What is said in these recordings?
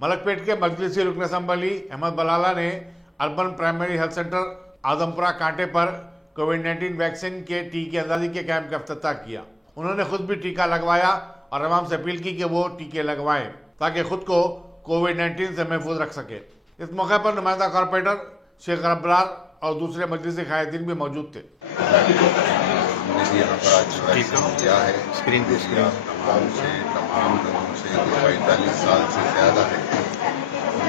मलकपेट के मजलिसी रुकन असम्बली अहमद बलाला ने urban primary health centre Adampura कांटे पर कोविड-19 वैक्सीन के टीके अंदाजी के कैंप का इफ्तिताह किया। उन्होंने खुद भी टीका लगवाया और आवाम से अपील की कि वो टीके लगवाएं ताकि खुद को कोविड-19 से महफूज रख सके। इस मौके पर नुमाइंदा कॉर्पोरेटर शेख अब्रार और दूसरे मजलिसी कायदीन भी मौजूद थे। यहाँ पर आज वैक्सीन किया है स्क्रीन पे तमाम लोगों से 45 साल से ज़्यादा है,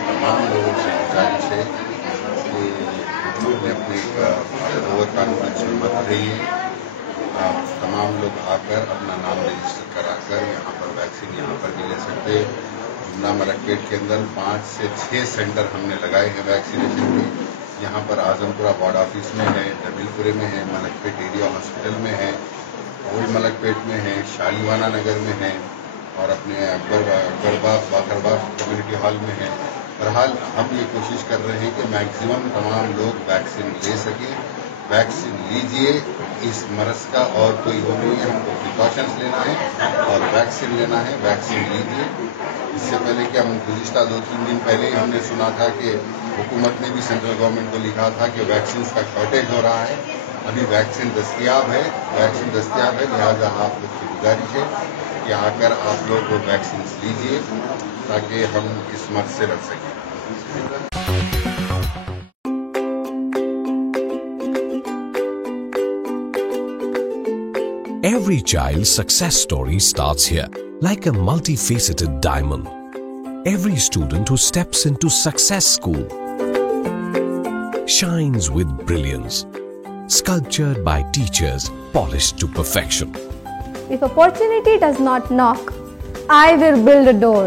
तमाम लोगों से गुजारिश है कि अपने ओवर कॉन्फिडेंस मत रहिए। तमाम लोग आकर अपना नाम रजिस्टर कराकर यहाँ पर वैक्सीन यहाँ पर भी ले सकते हैं। जुमना मलकपेट के अंदर 5 से 6 सेंटर हमने लगाए हैं वैक्सीनेशन के। यहाँ पर आजमपुरा वार्ड ऑफिस में है, डबिलपुरे में है, मलकपेट एरिया हॉस्पिटल में है, ओल्ड मलकपेट में है, शालीवाना नगर में है और अपने बाकरबाग कम्युनिटी हॉल में है। बहरहाल हम ये कोशिश कर रहे हैं कि मैक्सिमम तमाम लोग वैक्सीन ले सकें। वैक्सीन लीजिए, इस मरज का और कोई वो नहीं है, हमको प्रिकॉशंस लेना है और वैक्सीन लेना है। वैक्सीन लीजिए। इससे पहले कि हम गुज़िश्ता 2-3 दिन पहले ही हमने सुना था कि हुकूमत ने भी सेंट्रल गवर्नमेंट को लिखा था कि वैक्सीन का शॉर्टेज हो रहा है। अभी वैक्सीन दस्तयाब है, लिहाजा आप लोग की गुजारिश है कि आकर आप लोग वैक्सीन लीजिए ताकि हम इस मर्ज से बच सकें। Every child's success story starts here, like a multifaceted diamond. Every student who steps into Success School shines with brilliance, sculptured by teachers polished to perfection. If opportunity does not knock, I will build a door.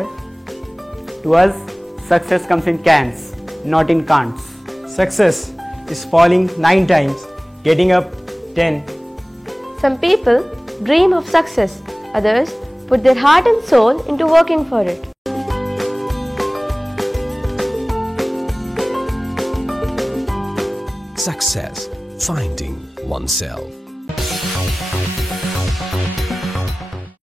To us, success comes in cans, not in can'ts. Success is falling 9 times, getting up 10. Some people dream of success, others put their heart and soul into working for it. Success, finding oneself.